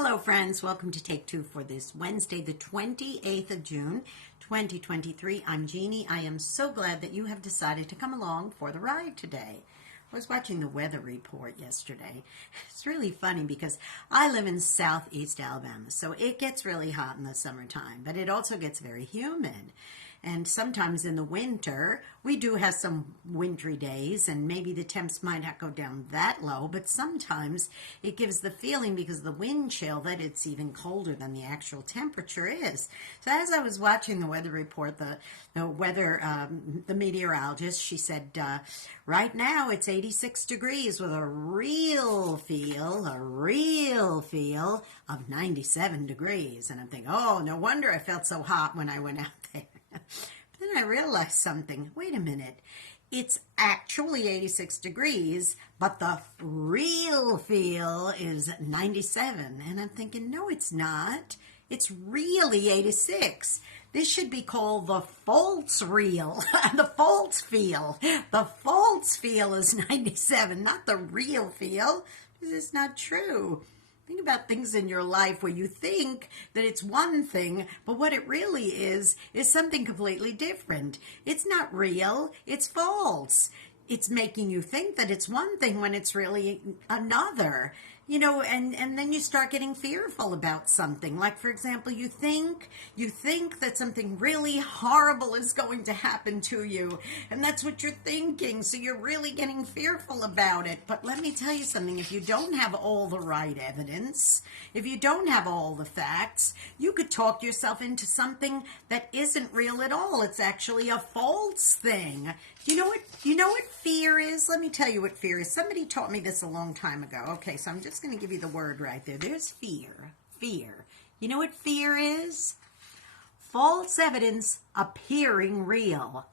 Hello friends, welcome to Take Two for this Wednesday, the 28th of June, 2023. I'm Jeannie. I am so glad that you have decided to come along for the ride today. I was watching the weather report yesterday. It's really funny because I live in southeast Alabama, so it gets really hot in the summertime, but it also gets very humid. And sometimes in the winter, we do have some wintry days, and maybe the temps might not go down that low, but sometimes it gives the feeling, because of the wind chill, that it's even colder than the actual temperature is. So as I was watching the weather report, the meteorologist, she said, right now it's 86 degrees with a real feel of 97 degrees. And I'm thinking, oh, no wonder I felt so hot when I went out there. But then I realized something. Wait a minute. It's actually 86 degrees, but the real feel is 97. And I'm thinking, no, it's not. It's really 86. This should be called the false real, the false feel. The false feel is 97, not the real feel. This is not true. Think about things in your life where you think that it's one thing, but what it really is something completely different. It's not real, it's false. It's making you think that it's one thing when it's really another. You know, and then you start getting fearful about something. Like, for example, you think that something really horrible is going to happen to you, and that's what you're thinking, so you're really getting fearful about it. But let me tell you something, if you don't have all the right evidence, if you don't have all the facts, you could talk yourself into something that isn't real at all. It's actually a false thing. You know what fear is? Let me tell you what fear is. Somebody taught me this a long time ago. Okay, so I'm just going to give you the word right there. There's fear. Fear. You know what fear is? False evidence appearing real.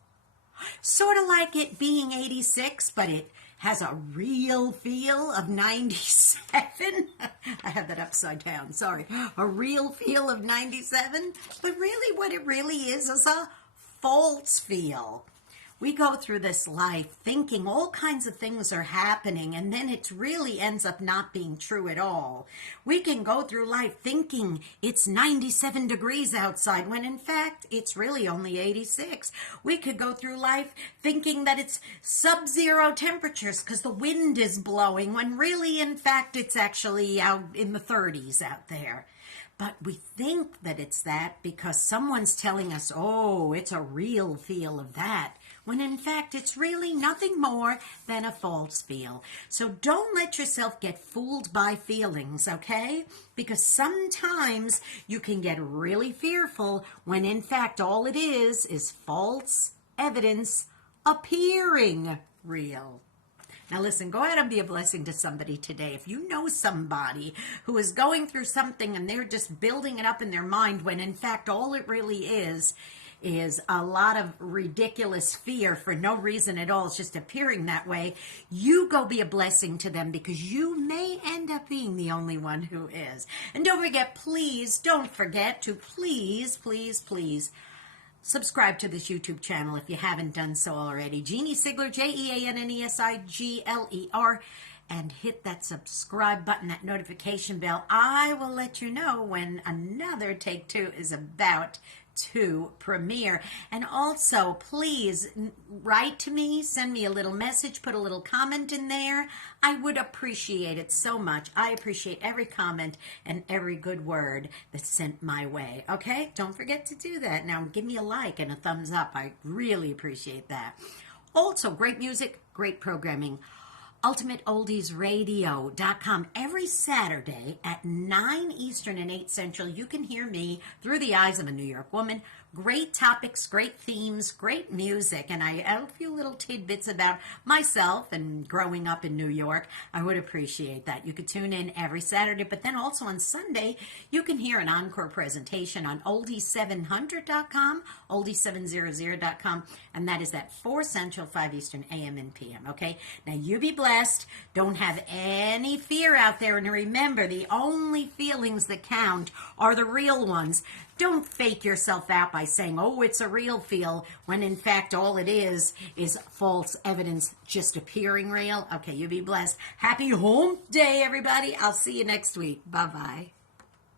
Sort of like it being 86, but it has a real feel of 97. I have that upside down, sorry. A real feel of 97. But really what it really is a false feel. We go through this life thinking all kinds of things are happening, and then it really ends up not being true at all. We can go through life thinking it's 97 degrees outside, when in fact it's really only 86. We could go through life thinking that it's sub-zero temperatures because the wind is blowing, when really in fact it's actually out in the 30s out there. But we think that it's that because someone's telling us, oh, it's a real feel of that, when in fact it's really nothing more than a false feel. So don't let yourself get fooled by feelings, okay? Because sometimes you can get really fearful when in fact all it is false evidence appearing real. Now listen, go ahead and be a blessing to somebody today. If you know somebody who is going through something and they're just building it up in their mind when in fact all it really is a lot of ridiculous fear for no reason at all, it's just appearing that way, you go be a blessing to them, because you may end up being the only one who is. And don't forget, please, don't forget to please subscribe to this YouTube channel if you haven't done so already. Jeanne Sigler, Jeannesigler, and hit that subscribe button, that notification bell. I will let you know when another Take Two is about to premiere. And also, please write to me, send me a little message, put a little comment in there. I would appreciate it so much. I appreciate every comment and every good word that's sent my way. Okay? Don't forget to do that. Now, give me a like and a thumbs up. I really appreciate that. Also, great music, great programming. UltimateOldiesRadio.com. Every Saturday at 9 Eastern and 8 Central, you can hear me through the eyes of a New York woman. Great topics, great themes, great music, and I add a few little tidbits about myself and growing up in New York. I would appreciate that. You could tune in every Saturday, but then also on Sunday, you can hear an encore presentation on Oldies700.com, Oldies700.com, and that is at 4 Central, 5 Eastern, AM and PM, okay? Now, you be blessed. Don't have any fear out there, and remember, the only feelings that count are the real ones. Don't fake yourself out by saying, oh, it's a real feel, when in fact all it is false evidence just appearing real. Okay, you be blessed. Happy Home Day, everybody. I'll see you next week. Bye-bye.